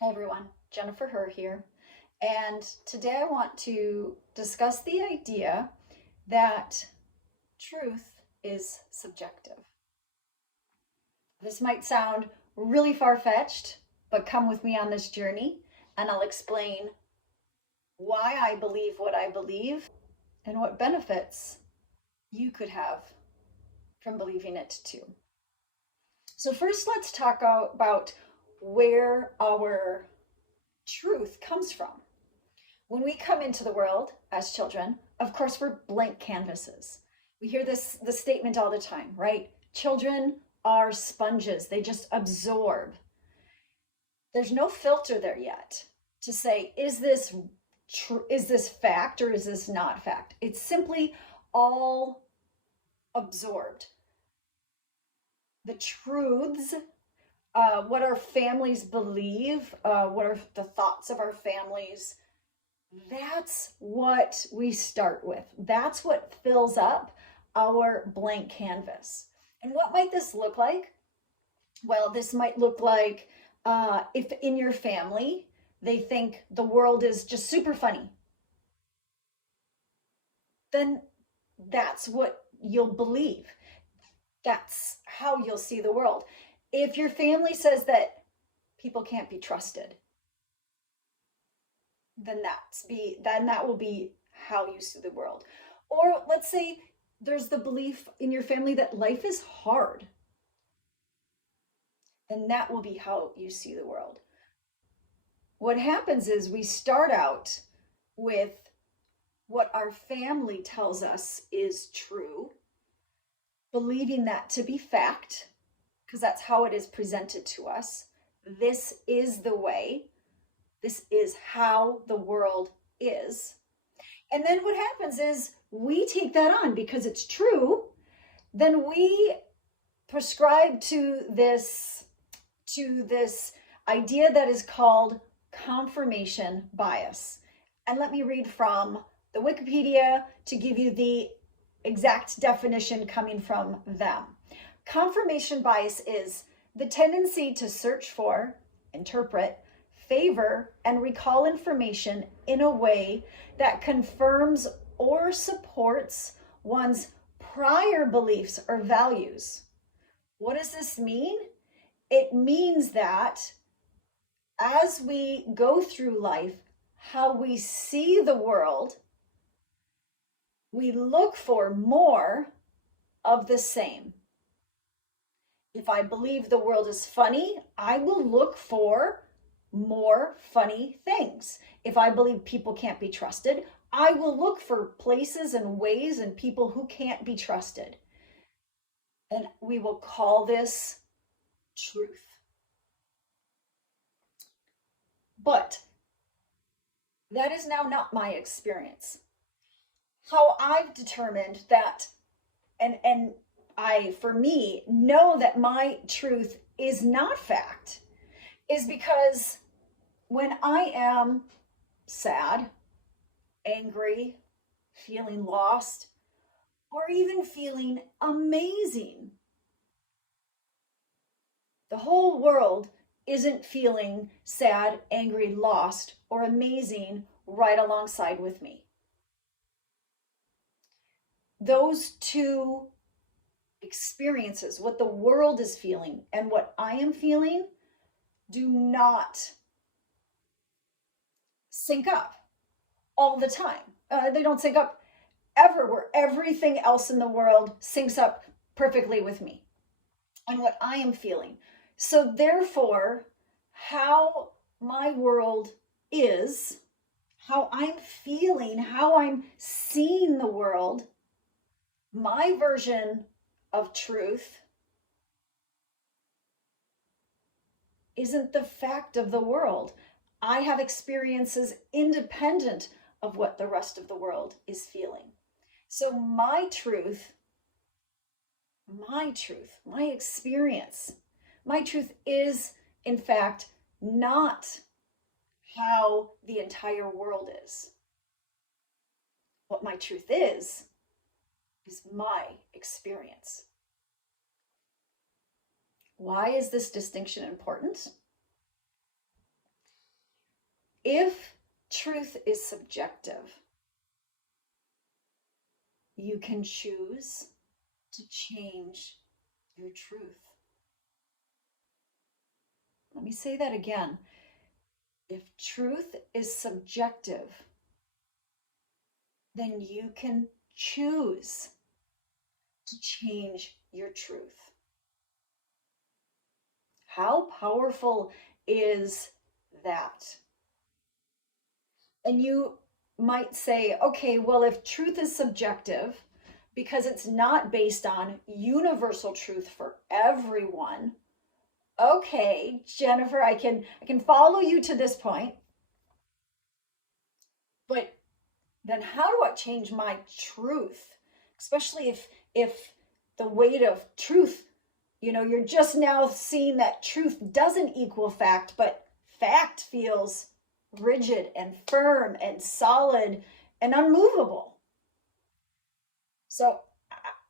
Hi everyone, Jennifer Herr here. And today I want to discuss the idea that truth is subjective. This might sound really far-fetched, but come with me on this journey and I'll explain why I believe what I believe and what benefits you could have from believing it too. So first let's talk about where our truth comes from. When we come into the world as children, of course, we're blank canvases. We hear the statement all the time, right? Children are sponges. They just absorb. There's no filter there yet to say, is this fact or is this not fact? It's simply all absorbed. The truths, what our families believe, what are the thoughts of our families, that's what we start with. That's what fills up our blank canvas. And what might this look like? Well, this might look like if in your family they think the world is just super funny, then that's what you'll believe. That's how you'll see the world. If your family says that people can't be trusted, then that will be how you see the world. Or let's say there's the belief in your family that life is hard, and that will be how you see the world. What happens is we start out with what our family tells us is true, believing that to be fact, because that's how it is presented to us. This is the way. This is how the world is. And then what happens is we take that on because it's true. Then we prescribe to this idea that is called confirmation bias. And let me read from the Wikipedia to give you the exact definition coming from them. Confirmation bias is the tendency to search for, interpret, favor, and recall information in a way that confirms or supports one's prior beliefs or values. What does this mean? It means that as we go through life, how we see the world, we look for more of the same. If I believe the world is funny, I will look for more funny things. If I believe people can't be trusted, I will look for places and ways and people who can't be trusted. And we will call this truth. But that is now not my experience. How I've determined that, and I, for me, know that my truth is not fact, is because when I am sad, angry, feeling lost, or even feeling amazing, the whole world isn't feeling sad, angry, lost, or amazing right alongside with me. Those two experiences, what the world is feeling and what I am feeling, do not sync up all the time. They don't sync up ever, where everything else in the world syncs up perfectly with me and what I am feeling. So therefore, how my world is, how I'm feeling, how I'm seeing the world, my version of truth isn't the fact of the world. I have experiences independent of what the rest of the world is feeling. So my truth, my experience, my truth is, in fact, not how the entire world is. What my truth is my experience. Why is this distinction important? if truth is subjective, you can choose to change your truth. Let me say that again. If truth is subjective, then you can choose to change your truth. How powerful is that? And you might say, okay, well, if truth is subjective, because it's not based on universal truth for everyone, okay, Jennifer, I can follow you to this point. But then how do I change my truth? Especially if the weight of truth, you're just now seeing that truth doesn't equal fact, but fact feels rigid and firm and solid and unmovable. So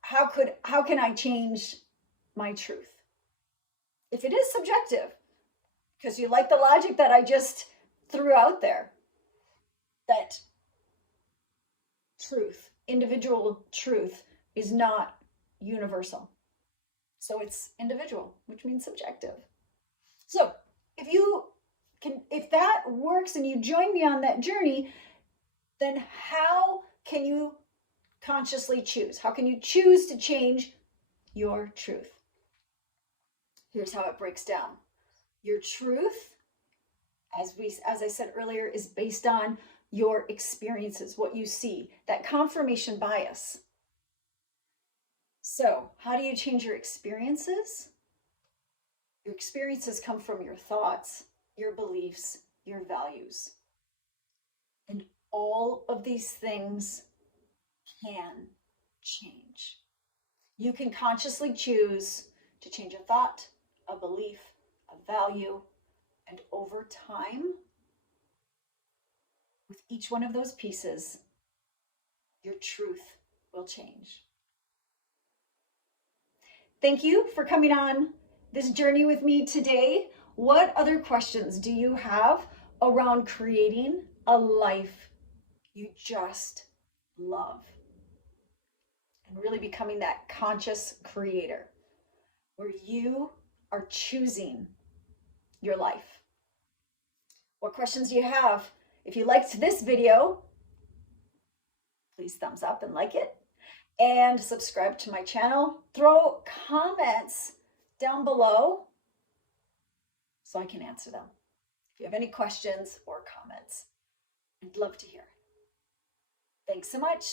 how can I change my truth? If it is subjective, because you like the logic that I just threw out there, that truth, individual truth, is not universal. So it's individual, which means subjective. So if that works and you join me on that journey, then how can you consciously choose? How can you choose to change your truth? Here's how it breaks down. Your truth, as I said earlier, is based on your experiences, what you see, that confirmation bias. So, how do you change your experiences? Your experiences come from your thoughts, your beliefs, your values. And all of these things can change. You can consciously choose to change a thought, a belief, a value, and over time, with each one of those pieces, your truth will change. Thank you for coming on this journey with me today. What other questions do you have around creating a life you just love? And really becoming that conscious creator where you are choosing your life. What questions do you have? If you liked this video, please thumbs up and like it, and subscribe to my channel. Throw comments down below so I can answer them. If you have any questions or comments, I'd love to hear. Thanks so much.